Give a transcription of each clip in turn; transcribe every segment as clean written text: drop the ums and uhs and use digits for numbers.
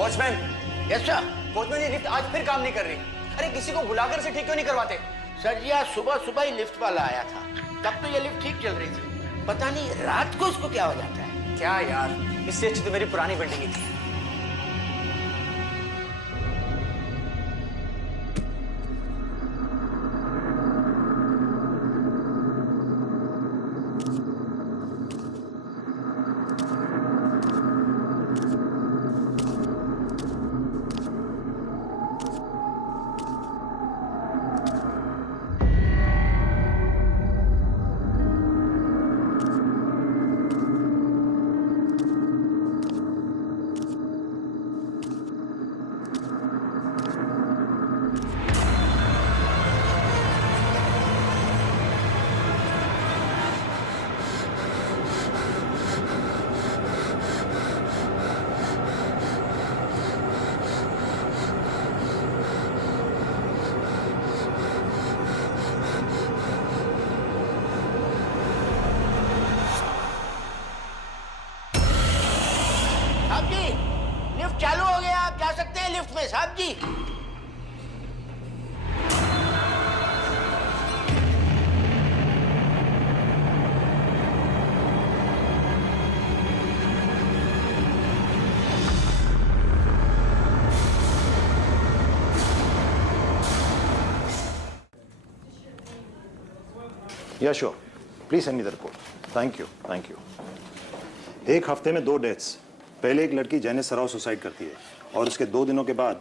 Watchman. Yes sir. Watchman, ये lift आज फिर काम नहीं कर रही। अरे किसी को बुलाकर से ठीक क्यों नहीं करवाते? सर जी आज सुबह सुबह ही लिफ्ट वाला आया था, तब तो ये लिफ्ट ठीक चल रही थी। पता नहीं रात को इसको क्या हो जाता है। क्या यार, इससे अच्छी तो मेरी पुरानी बिल्डिंग ही थी। चालू हो गया, आप जा सकते हैं लिफ्ट में साहब जी। या sure, please send me the report. Thank you, thank you. एक हफ्ते में 2 डेथ्स। पहले एक लड़की जैनिस सराव सुसाइड करती है और उसके 2 दिनों के बाद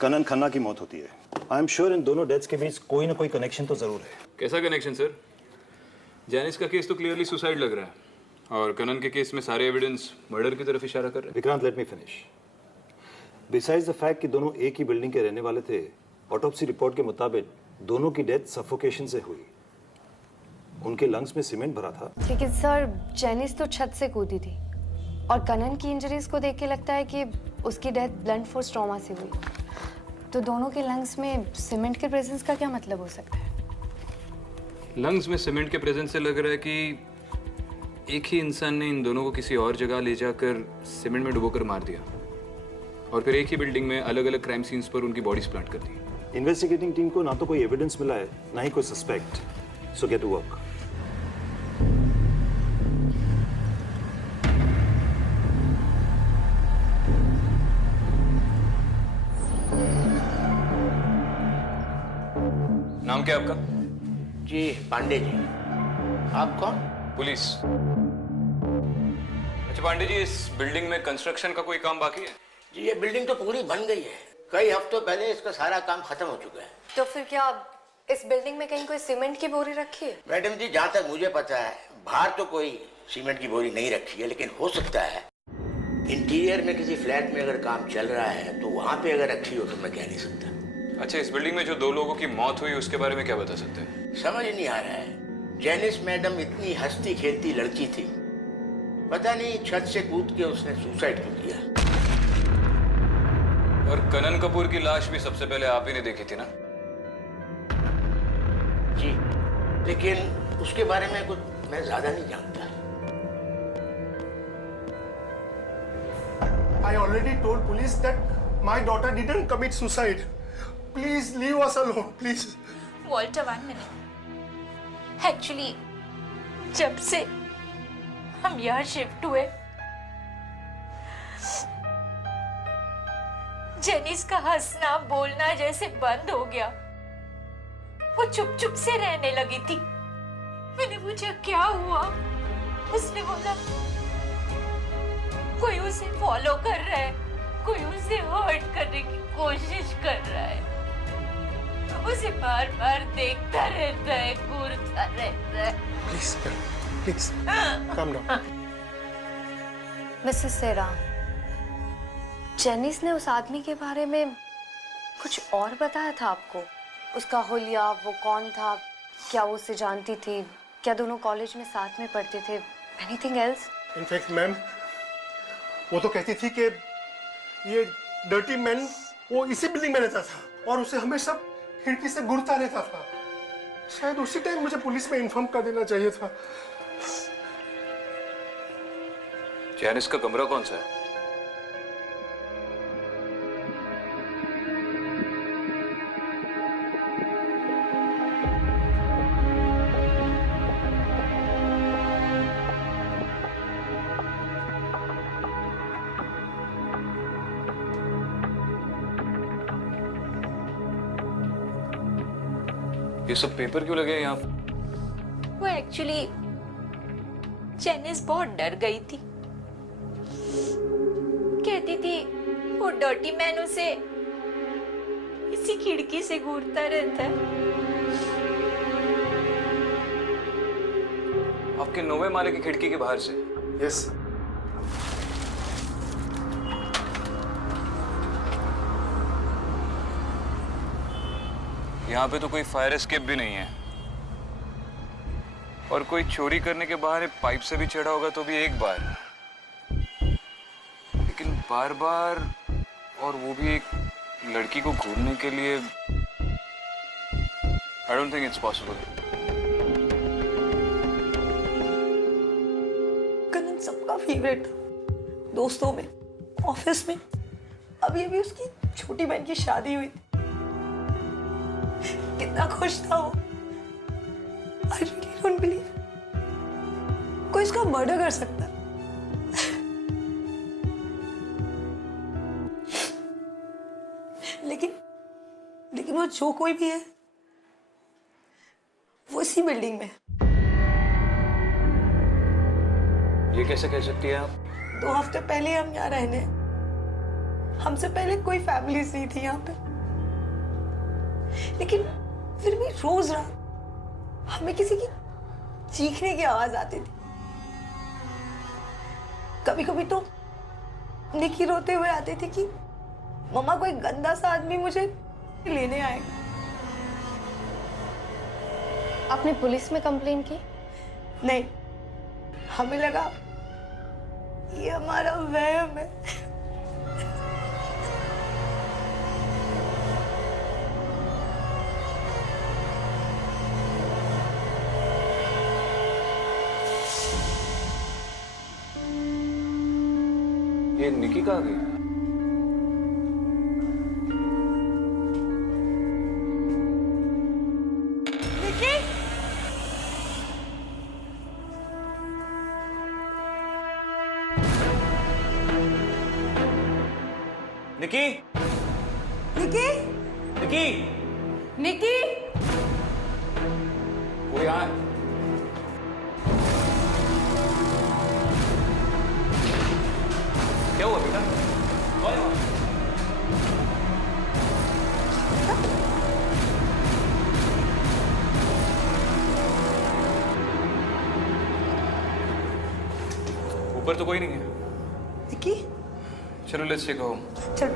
कनन खन्ना की मौत होती है। आई एम श्योर इन दोनों डेथ्स के बीच कोई ना कोई कनेक्शन तो जरूर है। कैसा कनेक्शन सर? जैनिस का केस तो क्लियरली सुसाइड लग रहा है और कनन के केस में सारे एविडेंस मर्डर की तरफ इशारा कर रहे हैं। Vikrant, let me finish. Besides the fact कि दोनों एक ही बिल्डिंग के रहने वाले थे, ऑटोप्सी रिपोर्ट के मुताबिक दोनों की डेथ सफोकेशन से हुई। उनके लंग्स में सीमेंट भरा था। लेकिन सर जैनिस तो छत से कूदी थी और कनन की इंजरीज को देख के लगता है कि उसकी डेथ ब्लंट फोर्स ट्रॉमा से हुई। तो दोनों के लंग्स में सीमेंट के प्रेजेंस का क्या मतलब हो सकता है? लंग्स में सीमेंट के प्रेजेंस से लग रहा है कि एक ही इंसान ने इन दोनों को किसी और जगह ले जाकर सीमेंट में डुबोकर मार दिया और फिर एक ही बिल्डिंग में अलग अलग क्राइम सीन्स पर उनकी बॉडीज प्लांट कर दी। इन्वेस्टिगेटिंग टीम को ना तो कोई एविडेंस मिला है, ना ही कोई suspect. So get to work. नाम क्या आपका? जी पांडे जी। आप कौन? पुलिस। अच्छा पांडे जी, इस बिल्डिंग में कंस्ट्रक्शन का कोई काम बाकी है? जी ये बिल्डिंग तो पूरी बन गई है, कई हफ्तों पहले इसका सारा काम खत्म हो चुका है। तो फिर क्या इस बिल्डिंग में कहीं कोई सीमेंट की बोरी रखी है? मैडम जी जहाँ तक मुझे पता है बाहर तो कोई सीमेंट की बोरी नहीं रखी है, लेकिन हो सकता है इंटीरियर में किसी फ्लैट में अगर काम चल रहा है तो वहाँ पे अगर रखी हो तो मैं कह नहीं सकता। अच्छा, इस बिल्डिंग में जो 2 लोगों की मौत हुई उसके बारे में क्या बता सकते हैं? समझ नहीं आ रहा है। जैनिस मैडम इतनी हंसती खेलती लड़की थी, पता नहीं छत से कूद के उसने सुसाइड क्यों किया। और कनन कपूर की लाश भी सबसे पहले आप ही ने देखी थी ना? जी, लेकिन उसके बारे में कुछ मैं ज्यादा नहीं जानता। I already told police that my daughter didn't commit suicide. Please leave us alone, please. Walter, 1 minute. Actually, जब से हम यहाँ शिफ्ट हुए, जेनिस का हंसना बोलना जैसे बंद हो गया। वो चुप चुप से रहने लगी थी। मैंने पूछा क्या हुआ? उसने बोला कोई उसे फॉलो कर रहा है, कोई उसे हर्ट करने की कोशिश कर रहा है, उसे बार बार देखता रहता है, घूरता रहता है। Please, calm down. Mrs Sarah, Janice ने उस आदमी के बारे में कुछ और बताया था आपको? उसका हुलिया, वो कौन था, क्या वो उसे जानती थी, क्या दोनों कॉलेज में साथ में पढ़ते थे? Anything else? इनफैक्ट मैम, वो तो कहती थी कि ये डर्टी मैन वो इसी बिल्डिंग में रहता था और उसे हमेशा खिड़की से घूरता रहता था। शायद उसी टाइम मुझे पुलिस में इन्फॉर्म कर देना चाहिए था। जैनिस का कमरा कौन सा है? ये सब पेपर क्यों लगे हैं यहाँ? वो एक्चुअली जेनिस बहुत डर गई थी। कहती थी वो डर्टी मैन उसे इसी खिड़की से घूरता रहता है। आपके 9वें माले की खिड़की के बाहर से? यस। यहाँ पे तो कोई फायर एस्केप भी नहीं है और कोई चोरी करने के बहाने पाइप से भी चढ़ा होगा तो भी एक बार, लेकिन बार बार, और वो भी एक लड़की को घूरने के लिए। I don't think it's possible. Kanan सबका फेवरेट था, दोस्तों में, ऑफिस में। अभी अभी उसकी छोटी बहन की शादी हुई थी। कितना खुश था वो। I really don't believe कोई इसका मर्डर कर सकता है। लेकिन वो जो कोई भी है वो इसी बिल्डिंग में। ये कैसे कह सकती है आप? 2 हफ्ते पहले हम यहाँ रहने, हमसे पहले कोई फैमिलीज नहीं थी यहाँ पे, लेकिन फिर भी रोज रात हमें किसी की चीखने की आवाज आती थी। कभी कभी तो निकी रोते हुए आती थी कि मम्मा कोई गंदा सा आदमी मुझे लेने आएगा। आपने पुलिस में कंप्लेन की? नहीं, हमें लगा ये हमारा वहम है। ये निकी कहाँ गई? निकी? निकी? निकी? निकी? वो यहाँ। क्या हुआ बेटा? कौन है वहाँ? ऊपर तो कोई नहीं है। निकी? चलो लेट्स टेक होम। चल।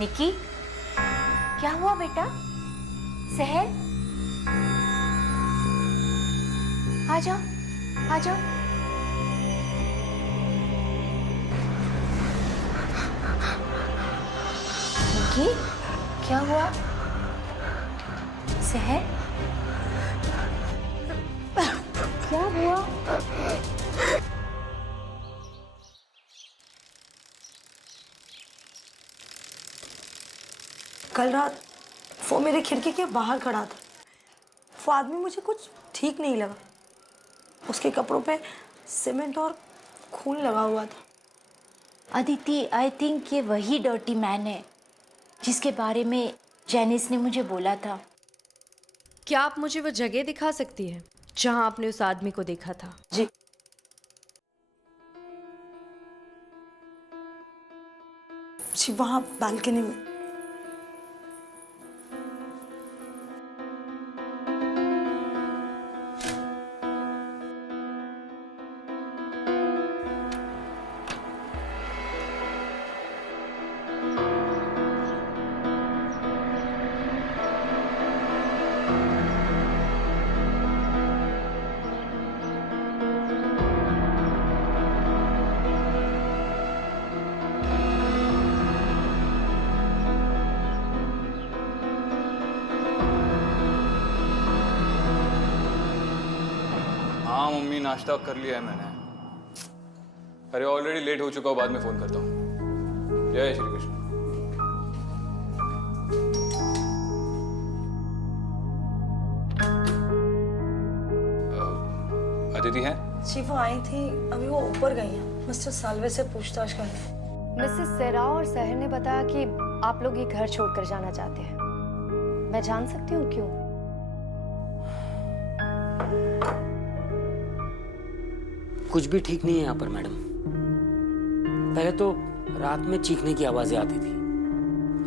निकी, क्या हुआ बेटा? सहल, आ जाओ, आ जाओ। निकी, क्या हुआ? सहल, क्या हुआ? कल रात वो मेरे खिड़की के बाहर खड़ा था। वो आदमी मुझे कुछ ठीक नहीं लगा। उसके कपड़ों पे सीमेंट और खून लगा हुआ था। अदिति, आई थिंक ये वही डर्टी मैन है जिसके बारे में जेनिस ने मुझे बोला था। क्या आप मुझे वो जगह दिखा सकती हैं जहां आपने उस आदमी को देखा था? जी, जी वहाँ बालकनी में। हाँ मम्मी, नाश्ता कर लिया है मैंने। अरे ऑलरेडी लेट हो चुका हूँ, बाद में फोन करता हूँ। जय श्री कृष्ण। अदिति हैं? जी वो आई थी, अभी वो ऊपर गई हैं मिस्टर साल्वे से पूछताछ करने। मिसेस सेरा और सहर ने बताया कि आप लोग ये घर छोड़कर जाना चाहते हैं। मैं जान सकती हूँ क्यों? कुछ भी ठीक नहीं है यहाँ पर मैडम। पहले तो रात में चीखने की आवाजें आती थी,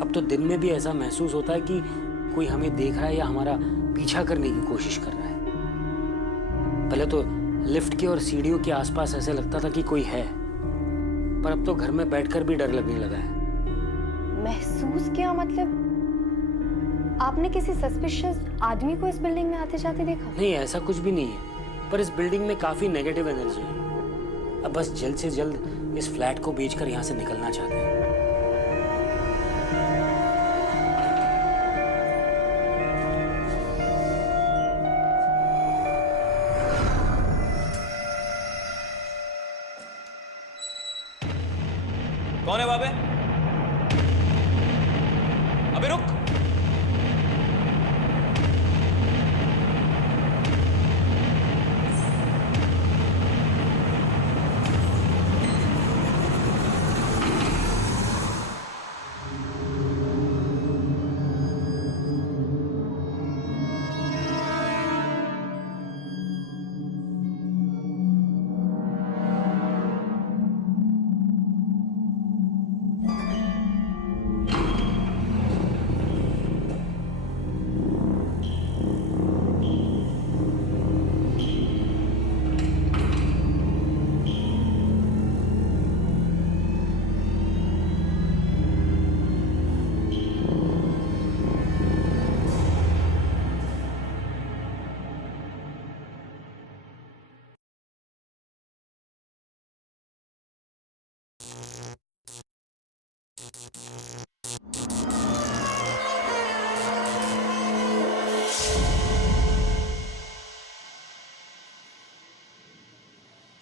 अब तो दिन में भी ऐसा महसूस होता है कि कोई हमें देख रहा है या हमारा पीछा करने की कोशिश कर रहा है। पहले तो लिफ्ट के और सीढ़ियों के आसपास ऐसे लगता था कि कोई है, पर अब तो घर में बैठकर भी डर लगने लगा है। महसूस क्या मतलब? आपने किसी सस्पिशियस आदमी को इस बिल्डिंग में आते जाते देखा? नहीं, ऐसा कुछ भी नहीं है, पर इस बिल्डिंग में काफी नेगेटिव एनर्जी है। अब बस जल्द से जल्द इस फ्लैट को बेचकर यहाँ से निकलना चाहते हैं। कौन है बाबे? अबे रुक।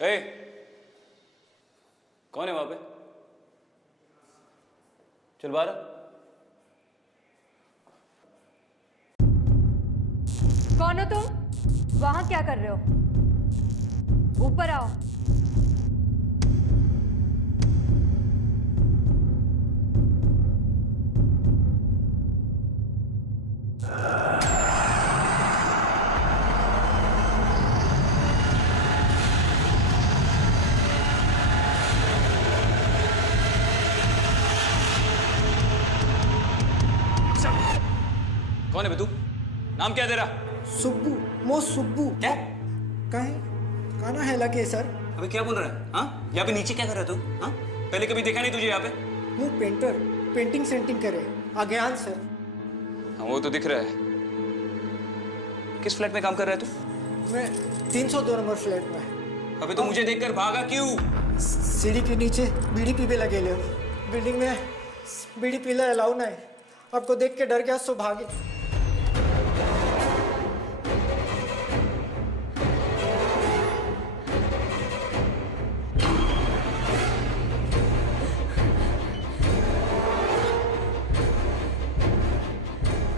ए, कौन है वहां पे? चल बाहर। कौन हो तुम? वहां क्या कर रहे हो? ऊपर आओ। कौन है बे तू? नाम क्या है तेरा? सुब्बू, मो सुब्बू। क्या? काना है लगे सर। अबे क्या बोल रहा है? हाँ, यहाँ पे नीचे क्या कर रहा है तू? हाँ, पहले कभी देखा नहीं तुझे यहाँ पे? मु पेंटर पेंटिंग सेंटिंग करे अज्ञान सर। हाँ वो तो दिख रहा है। किस फ्लैट में काम कर रहा है तू? मैं 302 नंबर फ्लैट में। अबे तो मुझे देखकर भागा क्यों? सीढ़ी के नीचे बीड़ी पीवे लगे ले। बिल्डिंग में बीड़ी पीला अलाउ ना है। आपको देख के डर गया सो भागे।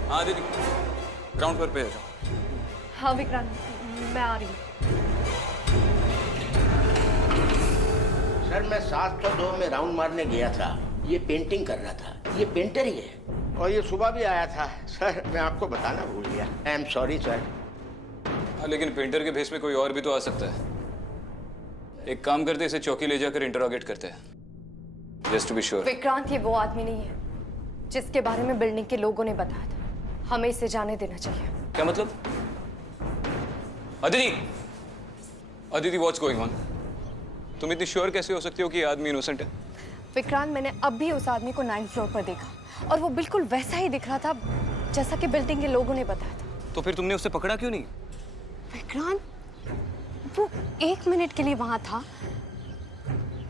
हाँ दीदी, ग्राउंड पर पे आ जाओ। हाँ विक्रांत, मैं आ रही हूँ। सर मैं 702 में राउंड मारने गया था। ये पेंटिंग कर रहा था। ये पेंटर ही है और ये सुबह भी आया था। सर मैं आपको बताना भूल गया। I am sorry sir. हाँ लेकिन पेंटर के भेस में कोई और भी तो आ सकता है। एक काम करते, इसे चौकी ले जाकर इंटरोगेट करते हैं, just to be sure. Vikrant, ये वो आदमी नहीं है जिसके बारे में बिल्डिंग के लोगों ने बताया था। हमें इसे जाने देना चाहिए। क्या मतलब? Aditi, Aditi what's going on? तुम इतनी श्योर कैसे हो सकती हो कि ये आदमी इनोसेंट है? विक्रांत, मैंने अब भी उस आदमी को 9th फ्लोर पर देखा और वो बिल्कुल वैसा ही दिख रहा था जैसा कि बिल्डिंग के लोगों ने बताया था। तो फिर तुमने उसे पकड़ा क्यों नहीं? विक्रांत, वो 1 मिनट के लिए वहां था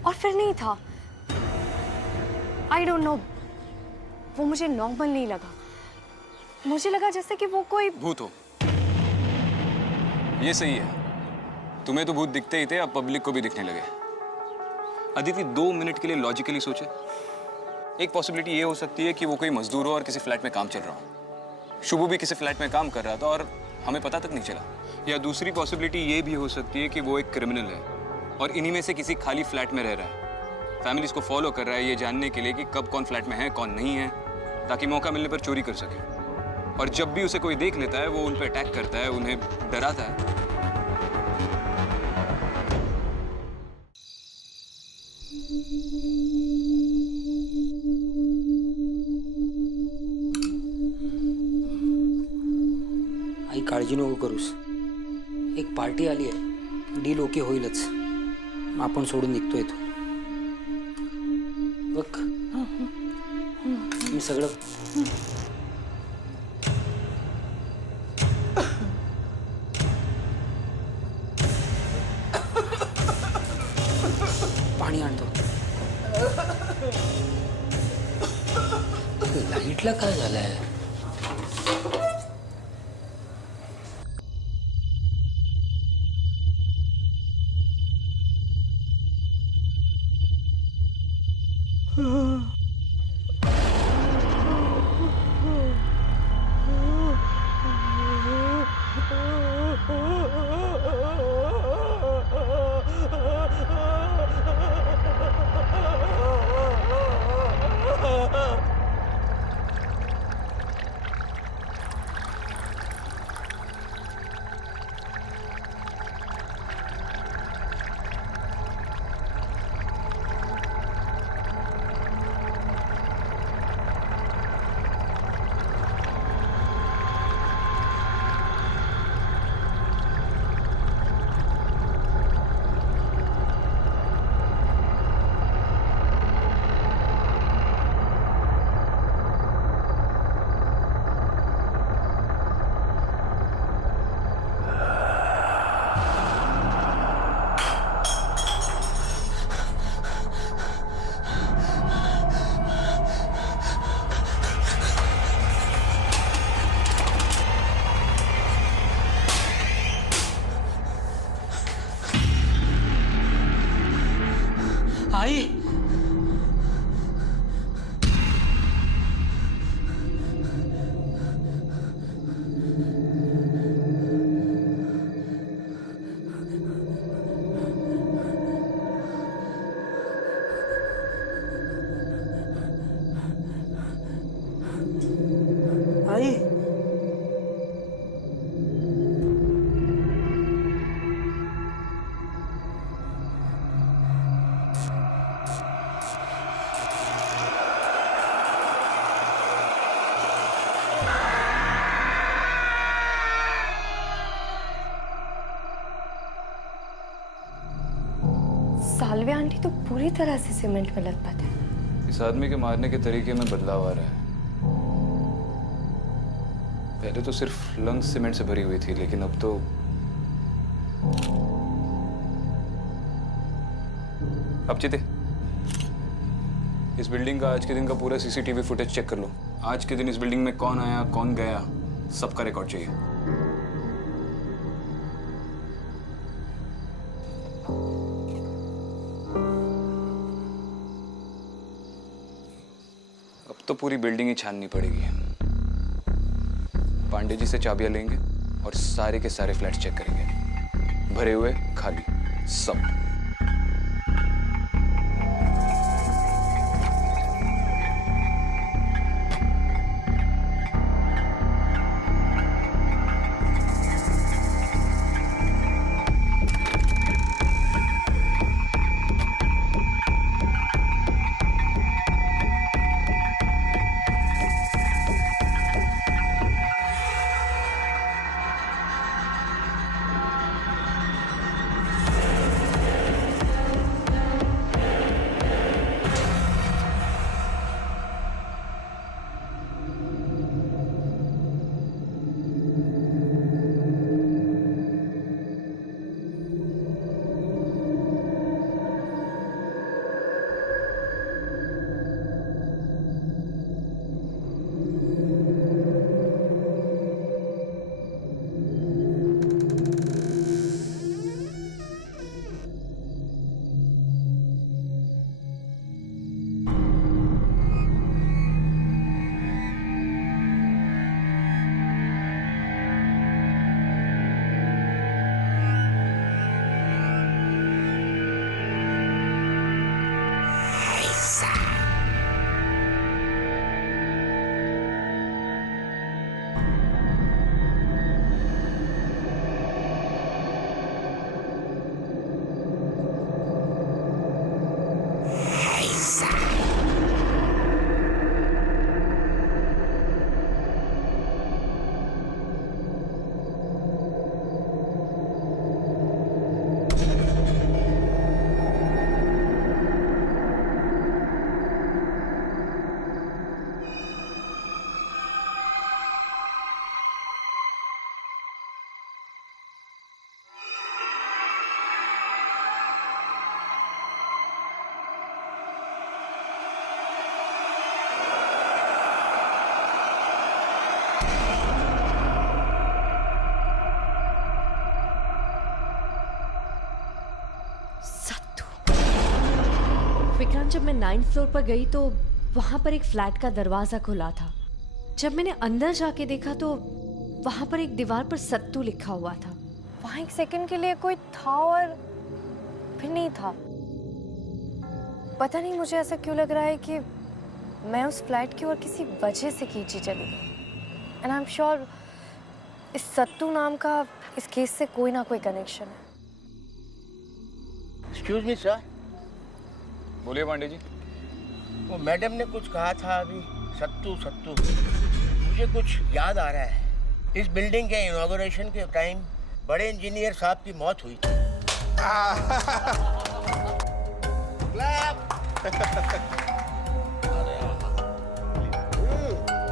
और फिर नहीं था। आई डोंट नो, वो मुझे नॉर्मल नहीं लगा। मुझे लगा जैसे कि वो कोई भूत हो। ये सही है, तुम्हें तो भूत दिखते ही थे, अब पब्लिक को भी दिखने लगे। अदिति 2 मिनट के लिए लॉजिकली सोचे। एक पॉसिबिलिटी ये हो सकती है कि वो कोई मजदूर हो और किसी फ्लैट में काम चल रहा हो। शुभू भी किसी फ्लैट में काम कर रहा था और हमें पता तक नहीं चला। या दूसरी पॉसिबिलिटी ये भी हो सकती है कि वो एक क्रिमिनल है और इन्हीं में से किसी खाली फ्लैट में रह रहा है। फैमिली इसको फॉलो कर रहा है ये जानने के लिए कि कब कौन फ्लैट में है कौन नहीं है, ताकि मौका मिलने पर चोरी कर सके। और जब भी उसे कोई देख लेता है वो उन पर अटैक करता है, उन्हें डराता है। आई काळजी नको करूस. एक पार्टी आली आहे, डील ओके होईलच. आपण सोडून निघतोय इथून. बघ मी सगळं पाणी आणतो. लाईटला काय झालंय? आई आई सालवे आंटी तो पूरी तरह से सीमेंट में लथपथ है। इस आदमी के मारने के तरीके में बदलाव आ रहा है। पहले तो सिर्फ लंग्स सीमेंट से भरी हुई थी, लेकिन अब तो अब चिते, इस बिल्डिंग का आज के दिन का पूरा सीसीटीवी फुटेज चेक कर लो। आज के दिन इस बिल्डिंग में कौन आया, कौन गया, सबका रिकॉर्ड चाहिए। अब तो पूरी बिल्डिंग ही छाननी पड़ेगी। पांडे जी से चाबियां लेंगे और सारे के सारे फ्लैट्स चेक करेंगे, भरे हुए, खाली, सब। विक्रांत, जब मैं 9th फ्लोर पर गई तो वहां पर एक फ्लैट का दरवाजा खुला था। जब मैंने अंदर जाके देखा तो वहां पर एक दीवार पर सत्तू लिखा हुआ था। वहां एक सेकंड के लिए कोई था और फिर नहीं था। पता नहीं मुझे ऐसा क्यों लग रहा है कि मैं उस फ्लैट की ओर किसी वजह से खींची चली गई। एंड आई एम श्योर इस सत्तू नाम का इस केस से कोई ना कोई कनेक्शन है। Excuse me sir. बोलिए पांडे जी। वो मैडम ने कुछ कहा था अभी, सत्तू सत्तू, मुझे कुछ याद आ रहा है। इस बिल्डिंग के इनॉग्रेशन के टाइम बड़े इंजीनियर साहब की मौत हुई थी।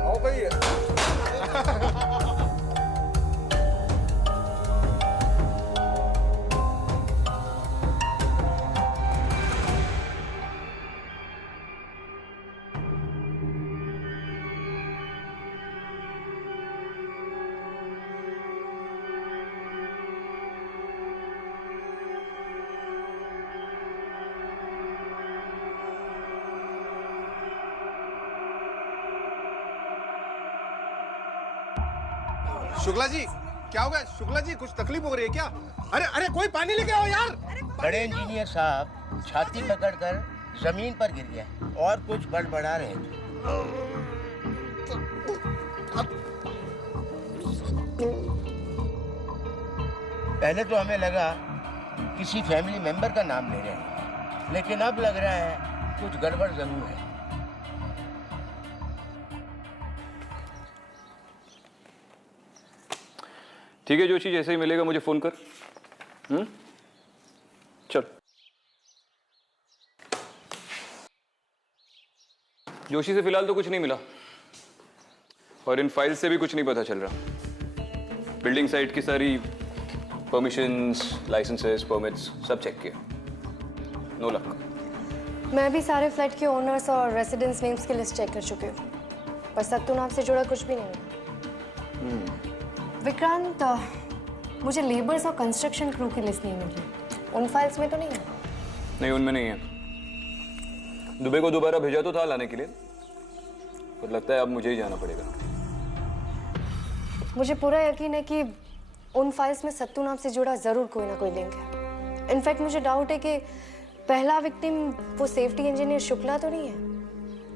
आओ भाई। शुक्ला जी, क्या हो गया? शुक्ला जी, कुछ तकलीफ हो रही है क्या? अरे अरे, कोई पानी लेके आओ यार। बड़े इंजीनियर साहब छाती पकड़कर जमीन पर गिर गए और कुछ बड़बड़ा रहे थे। पहले तो हमें लगा किसी फैमिली मेंबर का नाम ले रहे हैं, लेकिन अब लग रहा है कुछ गड़बड़ जरूर है। ठीक है जोशी, जैसे ही मिलेगा मुझे फोन कर। चल। जोशी से फिलहाल तो कुछ नहीं मिला और इन फाइल्स से भी कुछ नहीं पता चल रहा। बिल्डिंग साइट की सारी परमिशंस, लाइसेंसेस, परमिट्स सब चेक किया, नो लक। मैं भी सारे फ्लैट के ओनर्स और रेसिडेंट्स नेम्स की लिस्ट चेक कर चुकी हूँ, पर सत्तू नाम से जुड़ा कुछ भी नहीं है। विक्रांत, मुझे लेबर्स और कंस्ट्रक्शन क्रू की लिस्ट नहीं मिली। उन फाइल्स में तो नहीं है? नहीं, उनमें नहीं है। दुबई को दोबारा भेजा तो था लाने के लिए, पर लगता है अब मुझे ही जाना पड़ेगा। मुझे पूरा यकीन है कि उन फाइल्स में सत्तू नाम से जुड़ा जरूर कोई ना कोई लिंक है। इनफैक्ट मुझे डाउट है कि पहला विक्टिम वो सेफ्टी इंजीनियर शुक्ला तो नहीं है।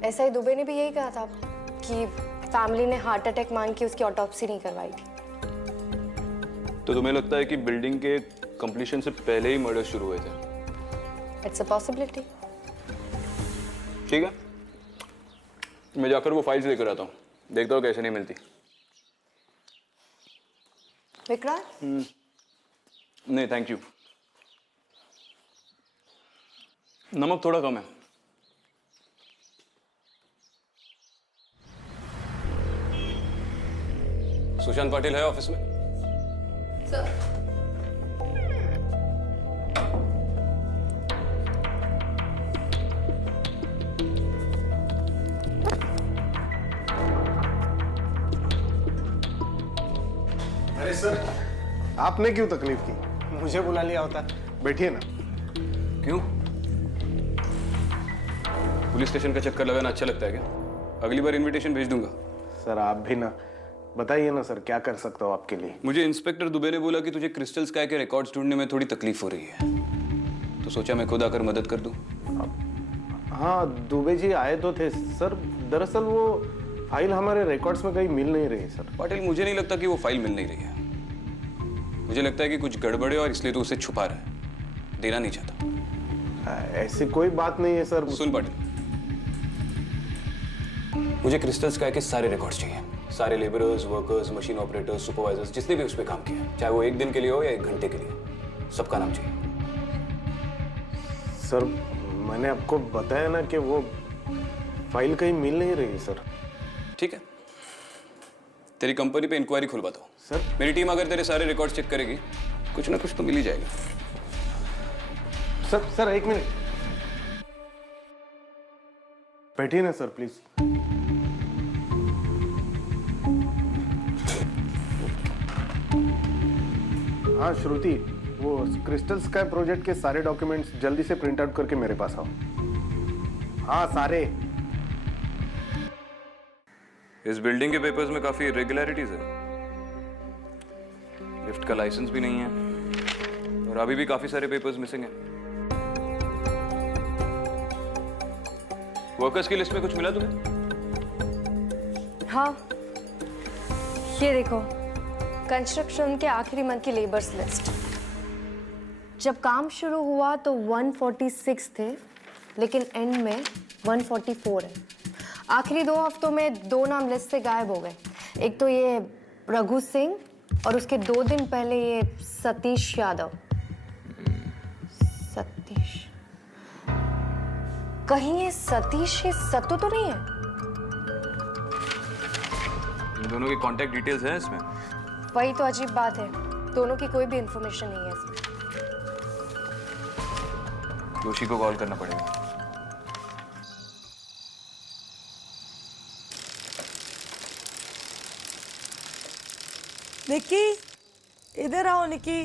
ऐसा ही दुबे ने भी यही कहा था कि फैमिली ने हार्ट अटैक मान के उसकी ऑटोप्सी नहीं करवाई थी। तो तुम्हें लगता है कि बिल्डिंग के कंप्लीशन से पहले ही मर्डर शुरू हुए थे? It's a possibility. ठीक है, मैं जाकर वो फाइल्स लेकर आता हूँ, देखता हूँ कैसे नहीं मिलती। विक्रांत? नहीं थैंक यू, नमक थोड़ा कम है। सुशांत पाटिल है ऑफिस में? सर। अरे सर, आपने क्यों तकलीफ की? मुझे बुला लिया होता। बैठिए ना। क्यों? पुलिस स्टेशन का चक्कर लगाना अच्छा लगता है क्या? अगली बार इनविटेशन भेज दूंगा। सर आप भी ना, बताइए ना सर, क्या कर सकता हूँ आपके लिए? मुझे इंस्पेक्टर दुबे ने बोला कि तुझे क्रिस्टल स्काई के रिकॉर्ड्स ढूंढने में थोड़ी तकलीफ हो रही है, तो सोचा मैं खुद आकर मदद कर दूं। हाँ, दुबे जी आए तो थे सर। दरअसल वो फाइल हमारे रिकॉर्ड्स में कहीं मिल नहीं रही सर। पाटिल, मुझे नहीं लगता कि वो फाइल मिल नहीं रही है। मुझे लगता है कि कुछ गड़बड़ है और इसलिए तो उसे छुपा रहा है, देना नहीं चाहता। ऐसी कोई बात नहीं है सर। सुन पाटिल, मुझे क्रिस्टल स्काई के सारे रिकॉर्ड्स चाहिए, सारे labourers, workers, machine operators, supervisors, जिसने भी उस पर काम किया, चाहे वो 1 दिन के लिए हो या 1 घंटे के लिए, सबका नाम चाहिए। सर मैंने आपको बताया ना कि वो फाइल कहीं मिल नहीं रही सर। ठीक है, तेरी कंपनी पे इंक्वायरी खुलवाता हूँ सर। मेरी टीम अगर तेरे सारे रिकॉर्ड चेक करेगी, कुछ ना कुछ तो मिल ही जाएगा। सर 1 मिनट बैठिए ना सर प्लीज। हाँ श्रुति, वो क्रिस्टल स्काई प्रोजेक्ट के सारे डॉक्यूमेंट्स जल्दी से प्रिंट आउट करके मेरे पास आओ। हाँ सारे। इस बिल्डिंग के पेपर्स में काफी इरेगुलरिटीज है। लिफ्ट का लाइसेंस भी नहीं है और अभी भी काफी सारे पेपर्स मिसिंग हैं। वर्कर्स की लिस्ट में कुछ मिला तुम्हें? हाँ, ये देखो, कंस्ट्रक्शन के आखिरी मंथ की लेबर्स लिस्ट। जब काम शुरू हुआ तो 146 थे, लेकिन एंड में 144 है। आखिरी 2 हफ्तों में 2 नाम लिस्ट से गायब हो गए। एक तो ये रघु सिंह और उसके 2 दिन पहले ये सतीश यादव। सतीश, कहीं ये सतीश ये सत्तू तो नहीं है? इन दोनों की कांटेक्ट डिटेल्स हैं इसमें? वही तो अजीब बात है, दोनों की कोई भी इंफॉर्मेशन नहीं है इसमें। जोशी को कॉल करना पड़ेगा। निक्की, इधर आओ निक्की।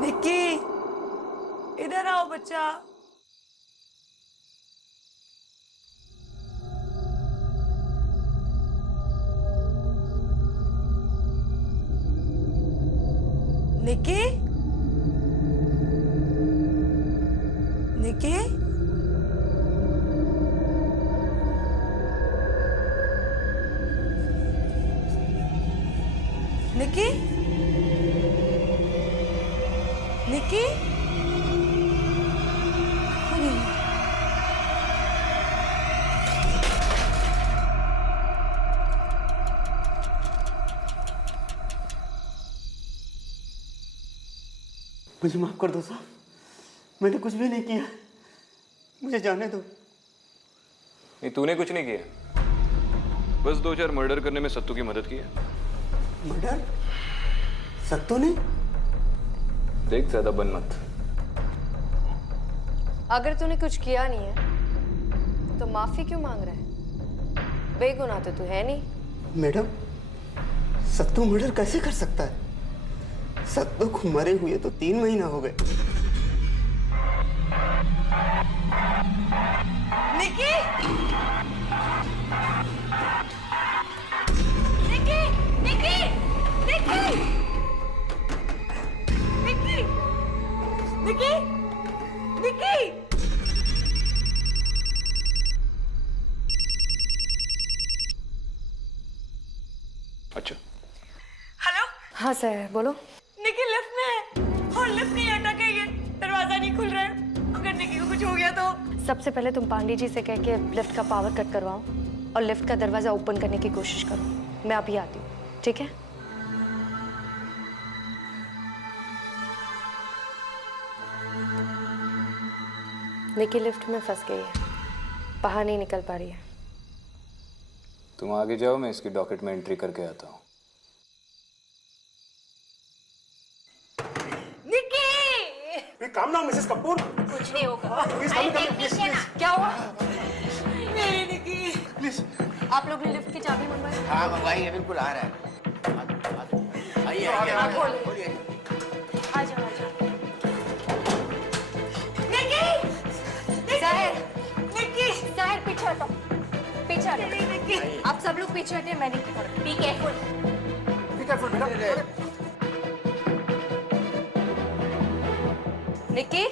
निक्की, इधर आओ बच्चा। निक्की, निक्की, निक्की, निक्की, मुझे माफ कर दो साहब, मैंने कुछ भी नहीं किया, मुझे जाने दो। नहीं, तूने कुछ नहीं किया, बस 2-4 मर्डर करने में सत्तू की मदद की है। मर्डर? सत्तू ने? देख, ज्यादा बन मत। अगर तूने कुछ किया नहीं है तो माफी क्यों मांग रहा है? बेगुनाह तो तू है नहीं। मैडम, सत्तू मर्डर कैसे कर सकता है? सत्तू को मरे हुए तो 3 महीना हो गए। निकी! निकी! निकी! निकी! निकी! निकी! निकी! अच्छा। हेलो? हाँ सर, बोलो। निकी लिफ्ट में है और लिफ्ट नहीं अटक गई है, दरवाजा नहीं खुल रहा है। अगर निकी को कुछ हो गया तो? सबसे पहले तुम पांडे जी से कह के लिफ्ट का पावर कट करवाओ और लिफ्ट का दरवाजा ओपन करने की कोशिश करो। मैं अभी आती हूँ, ठीक है? निकी लिफ्ट में फंस गई है, बाहर नहीं निकल पा रही है। तुम आगे जाओ, मैं इसकी डॉकेट में एंट्री करके आता हूँ। निकी! काम नाउ मिसेस कपूर। कुछ नहीं होगा। Please please. क्या हुआ? मेरी निकी! प्लीज। आप लोग ने लिफ्ट की चाबी मंगवाई? हाँ मंगवाई है, बिल्कुल आ रहा है। आइए आप खोलिए। खोलिए। आ जाओ, आ जाओ। निकी! साहिर, निकी! साहिर पीछे हटो, पीछे हटो। निकी! आप सब लोग पीछे हटिए, मैं निकी पकड़। Be careful. बी केयरफुल बेटा। निकी?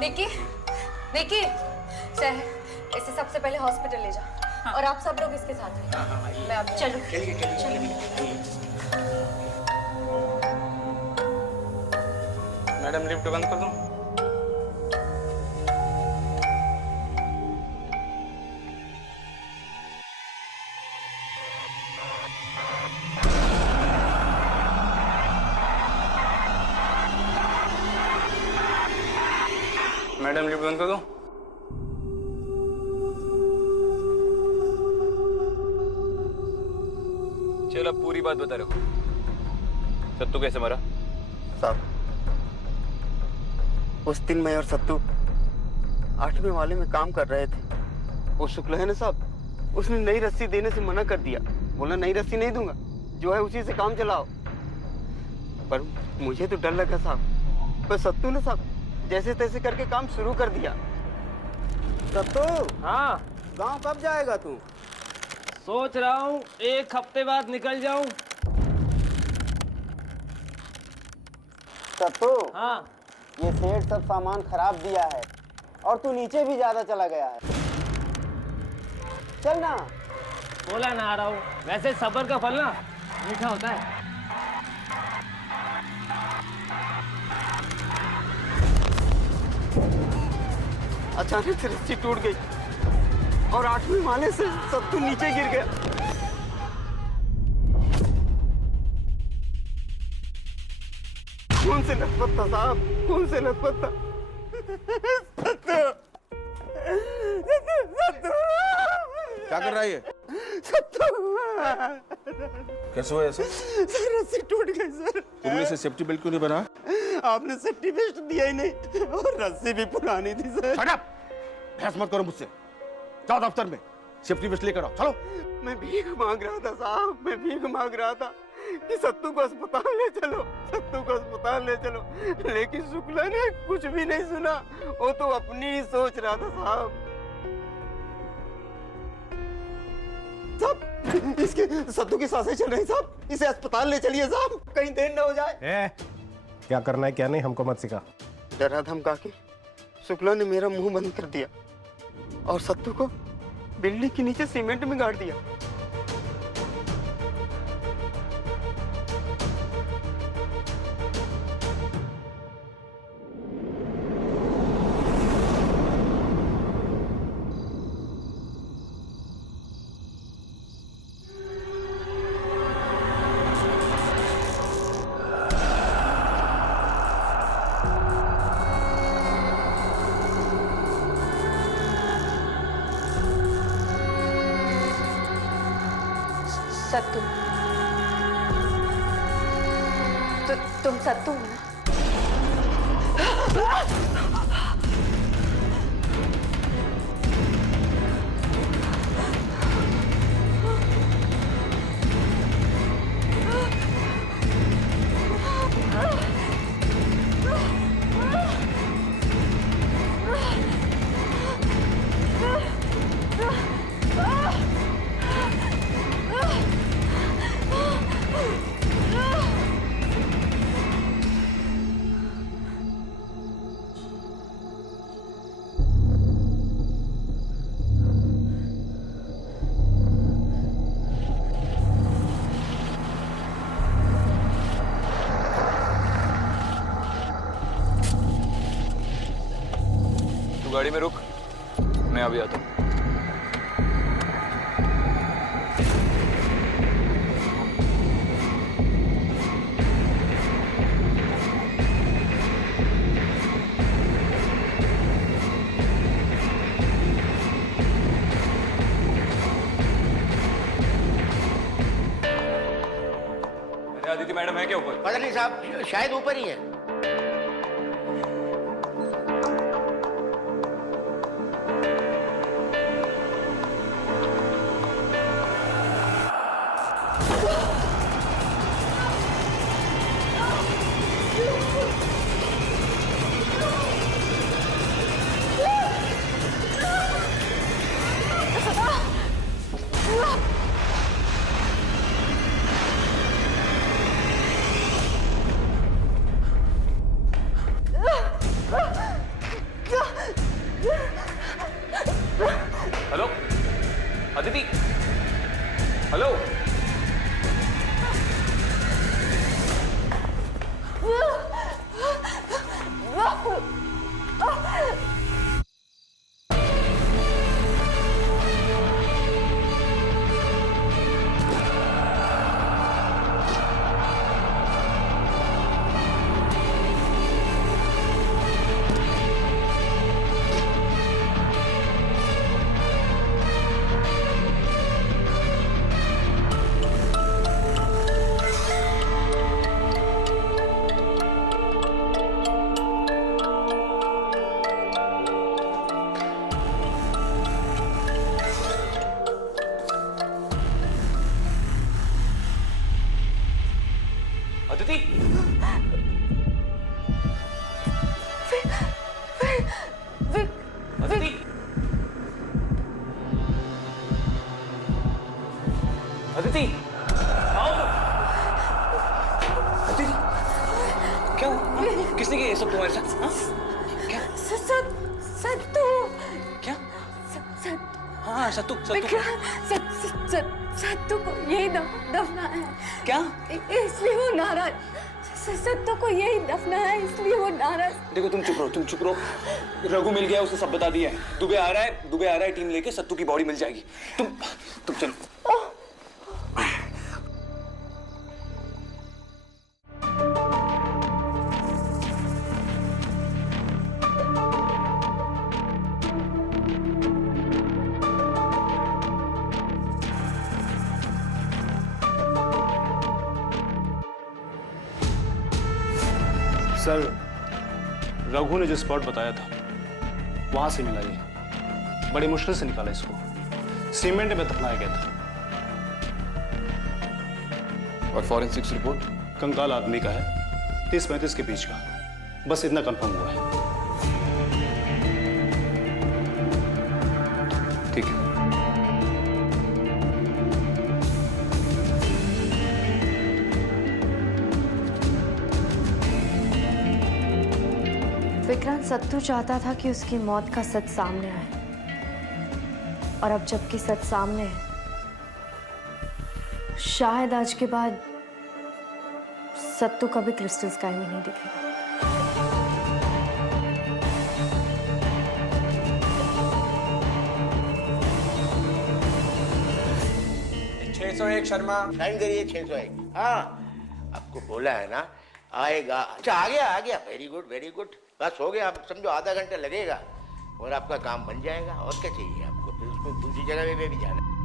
निकी, निकी, सर, इसे सबसे पहले हॉस्पिटल ले जा। हाँ। और आप सब लोग इसके साथ हैं। मैं अब चलो। चलिए चलिए। मैडम, लिफ्ट बंद कर दूं? मैडम, लिफ्ट बंद कर दो? चलो, अब पूरी बात बता रहे हो। सत्तू कैसे मरा? साहब, उस दिन मैं और सत्तू 8वें वाले में काम कर रहे थे। वो शुक्ला है ना साहब, उसने नई रस्सी देने से मना कर दिया। बोला नई रस्सी नहीं दूंगा, जो है उसी से काम चलाओ। पर मुझे तो डर लगा साहब। पर सत्तू ने साहब जैसे तैसे करके काम शुरू कर दिया। सत्तू, हाँ, गांव कब जाएगा तू? सोच रहा हूँ 1 हफ्ते बाद निकल जाऊं। सत्तू, हाँ, ये सेठ सब सामान खराब दिया है और तू नीचे भी ज्यादा चला गया है। चल ना। बोला ना आ रहा हूँ। वैसे सब्र का फल ना मीठा होता है। अचानक से रस्सी टूट गई और 8वें माले से सत्तू नीचे गिर गया। खून से लथपथ था साहब, खून से लथपथ था। सत्तू, सत्तू, क्या कर रहा है ये? सत्तू, कैसे हुआ ऐसे? सर रस्सी टूट गई सर। तुमने इसे सेफ्टी बेल्ट क्यों नहीं बना? आपने सेफ्टी बेल्ट दिया ही नहीं और रस्सी भी पुरानी थी सर। Shut up! बहस मत करो मुझसे। जाओ दफ्तर में सेफ्टी बेल्ट लेकर आओ। चलो। मैं भीख मांग रहा था साहब, मैं भीख मांग रहा था कि सत्तू को अस्पताल ले चलो, सत्तू को अस्पताल ले चलो। लेकिन शुक्ला ने कुछ भी नहीं सुना, वो तो अपनी ही सोच रहा था साहब। सब इसके सत्तू की सांसें चल रही साहब, इसे अस्पताल ले चलिए साहब, कहीं देर न हो जाए। क्या करना है क्या नहीं हमको मत सिखा। डरा धमका के शुक्ला ने मेरा मुंह बंद कर दिया और सत्तू को बिल्डिंग के नीचे सीमेंट में गाड़ दिया। सत्तू, तुम सत्तू हो ना? गाड़ी में रुक, मैं अभी आता हूँ। अरे आदित्य मैडम है क्या ऊपर? पता नहीं साहब, शायद ऊपर ही है। Hello Aditi, hello. अदिति, अदिति, अदिति, आओ। अदिति, क्या हुआ? किसने किया ये सब तुम्हारे साथ? हाँ? क्या? सत्तू। क्या? हाँ सत्तू, सत्तू को यही दफना है। क्या? इसलिए वो नाराज। सत्तू को यही दफना है, इसलिए वो नाराज। देखो तुम चुप रहो। रघु मिल गया, उसने सब बता दिया है। दुबे आ रहा है, टीम लेके सत्तू की बॉडी मिल जाएगी। तुम चलो। सर, रघु ने जो स्पॉट बताया था वहां से मिला ये। बड़ी मुश्किल से निकाला इसको। सीमेंट में दफनाया गया था। और फॉरेंसिक्स रिपोर्ट? कंकाल आदमी का है, 30-35 के बीच का। बस इतना कंफर्म हुआ है। ठीक है। विक्रांत सत्तू चाहता था कि उसकी मौत का सच सामने आए, और अब जबकि सच सामने है, शायद आज के बाद सत्तू कभी क्रिस्टल स्काई में नहीं दिखेगा। 601 शर्मा साइन करिए 601। हाँ आपको बोला है ना आएगा। अच्छा आ गया वेरी गुड बस हो गया। आप समझो आधा घंटा लगेगा और आपका काम बन जाएगा। और क्या चाहिए आपको? फिर उसको दूसरी जगह पे भी जाना है।